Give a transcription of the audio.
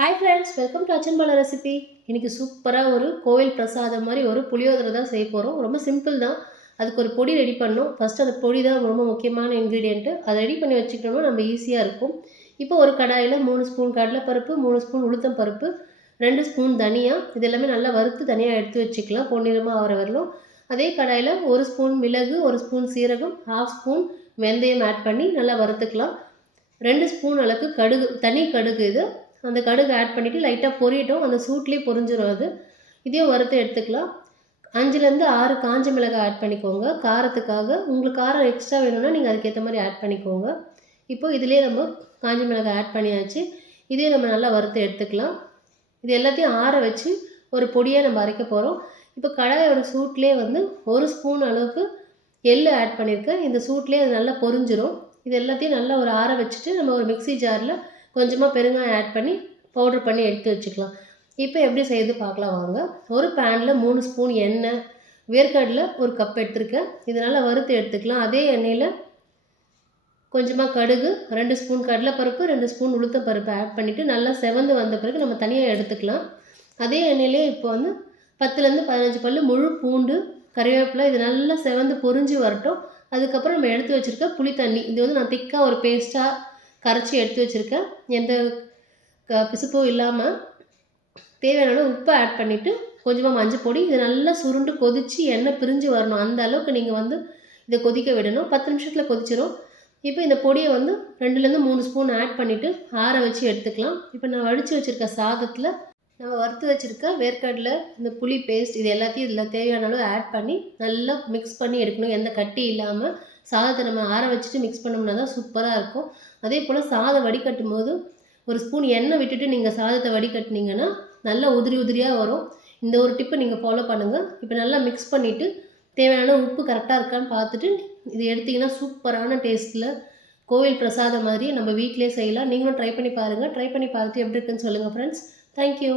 Hi friends welcome to அச்சன்பால recipe இன்றைக்கி சூப்பராக ஒரு கோவில் பிரசாதம் மாதிரி ஒரு புளியோதரை தான் செய்ய போகிறோம் ரொம்ப சிம்பிள் தான். அதுக்கு ஒரு பொடி ரெடி பண்ணணும் ஃபஸ்ட்டு அந்த பொடி தான் ரொம்ப முக்கியமான இன்க்ரீடியண்ட்டு அதை ரெடி பண்ணி வச்சுக்கிட்டோம்னா நம்ம ஈஸியாக இருக்கும். இப்போ ஒரு கடாயில் மூணு ஸ்பூன் கடலைப்பருப்பு மூணு ஸ்பூன் உளுத்தம் பருப்பு ரெண்டு ஸ்பூன் தனியா. இது எல்லாமே நல்லா வறுத்து தனியாக எடுத்து வச்சுக்கலாம். பொன்னிறமாக ஆகிற வரலும். அதே கடாயில் ஒரு ஸ்பூன் மிளகு ஒரு ஸ்பூன் சீரகம் ஹாஃப் ஸ்பூன் வெந்தயம் ஆட் பண்ணி நல்லா வறுத்துக்கலாம். ரெண்டு ஸ்பூன் அளவுக்கு கடுகு தனி கடுகு இது. அந்த கடுகு ஆட் பண்ணிவிட்டு லைட்டாக பொரியட்டும். அந்த சூட்லேயே பொரிஞ்சிடும் அது. இதையும் வறுத்து எடுத்துக்கலாம். அஞ்சுலேருந்து ஆறு காஞ்ச மிளகாய் ஆட் பண்ணிக்கோங்க. காரத்துக்காக உங்களுக்கு காரம் எக்ஸ்ட்ரா வேணும்னா நீங்கள் அதுக்கேற்ற மாதிரி ஆட் பண்ணிக்கோங்க. இப்போ இதிலே நம்ம காஞ்ச மிளகாய் ஆட் பண்ணியாச்சு. இதையும் நம்ம நல்லா வறுத்து எடுத்துக்கலாம். இது எல்லாத்தையும் ஆற வச்சு ஒரு பொடியாக நம்ம அரைக்க போகிறோம் இப்போ கடாயோட சூட்லேயே வந்து ஒரு ஸ்பூன் அளவுக்கு எள்ளு ஆட் பண்ணியிருக்கேன். இந்த சூட்லேயே அது நல்லா பொரிஞ்சிடும் இது எல்லாத்தையும் நல்லா ஒரு ஆற வச்சுட்டு நம்ம ஒரு மிக்ஸி ஜாரில் கொஞ்சமாக பெருங்காயம் ஆட் பண்ணி பவுட்ரு பண்ணி எடுத்து வச்சுக்கலாம். இப்போ எப்படி செய்து பார்க்கலாம் வாங்க. ஒரு பேனில் மூணு ஸ்பூன் எண்ணெய் வேர்க்கடலில் ஒரு கப் எடுத்திருக்கேன். இது நல்லா வறுத்து எடுத்துக்கலாம். அதே எண்ணெயில் கொஞ்சமாக கடுகு ரெண்டு ஸ்பூன் கடலைப்பருப்பு ரெண்டு ஸ்பூன் உளுத்தம் பருப்பு ஆட் பண்ணிவிட்டு நல்லா செவந்து வந்த பிறகு நம்ம தனியாக எடுத்துக்கலாம். அதே எண்ணெயிலே இப்போ வந்து பத்துலேருந்து பதினஞ்சு பல்லு முழு பூண்டு கறிவேப்பிலை இது நல்லா செவந்து பொறிஞ்சு வரட்டும். அதுக்கப்புறம் நம்ம எடுத்து வச்சுருக்க புளி தண்ணி. இது வந்து நான் திக்காக ஒரு பேஸ்ட்டாக கரைச்சி எடுத்து வச்சுருக்கேன். எந்த க பிசுப்பும் இல்லாமல் தேவையான அளவு உப்பை ஆட் பண்ணிவிட்டு கொஞ்சமாக மஞ்சள் பொடி இது நல்லா சுருண்டு கொதித்து எண்ணெய் பிரிஞ்சு வரணும். அந்த அளவுக்கு நீங்கள் வந்து இதை கொதிக்க விடணும். பத்து நிமிஷத்தில் கொதிச்சிடும் இப்போ இந்த பொடியை வந்து ரெண்டுலேருந்து மூணு ஸ்பூன் ஆட் பண்ணிவிட்டு ஆற வச்சு எடுத்துக்கலாம். இப்போ நான் வடித்து வச்சுருக்க சாதத்தில் நம்ம வறுத்து வச்சுருக்க வேர்க்கடலை இந்த புளி பேஸ்ட் இது எல்லாத்தையும் இதில் தேவையான அளவு ஆட் பண்ணி நல்லா மிக்ஸ் பண்ணி எடுக்கணும். எந்த கட்டி இல்லாமல் சாதத்தை நம்ம ஆற வச்சுட்டு மிக்ஸ் பண்ணோம்னா தான் சூப்பராக இருக்கும். அதே போல் சாதம் வடிகட்டும் போது ஒரு ஸ்பூன் எண்ணெய் விட்டுட்டு நீங்கள் சாதத்தை வடிகட்டினீங்கன்னா நல்லா உதிரி உதிரியாக வரும். இந்த ஒரு டிப்பை நீங்கள் ஃபாலோ பண்ணுங்கள் இப்போ நல்லா மிக்ஸ் பண்ணிவிட்டு தேவையான உப்பு கரெக்டாக இருக்கான்னு பார்த்துட்டு இது எடுத்திங்கன்னா சூப்பரான டேஸ்ட்டில் கோவில் பிரசாதம் மாதிரி நம்ம வீட்டிலே செய்யலாம். நீங்களும் ட்ரை பண்ணி பாருங்கள் ட்ரை பண்ணி பார்த்துட்டு எப்படி இருக்குன்னு சொல்லுங்கள் ஃப்ரெண்ட்ஸ் தேங்க்யூ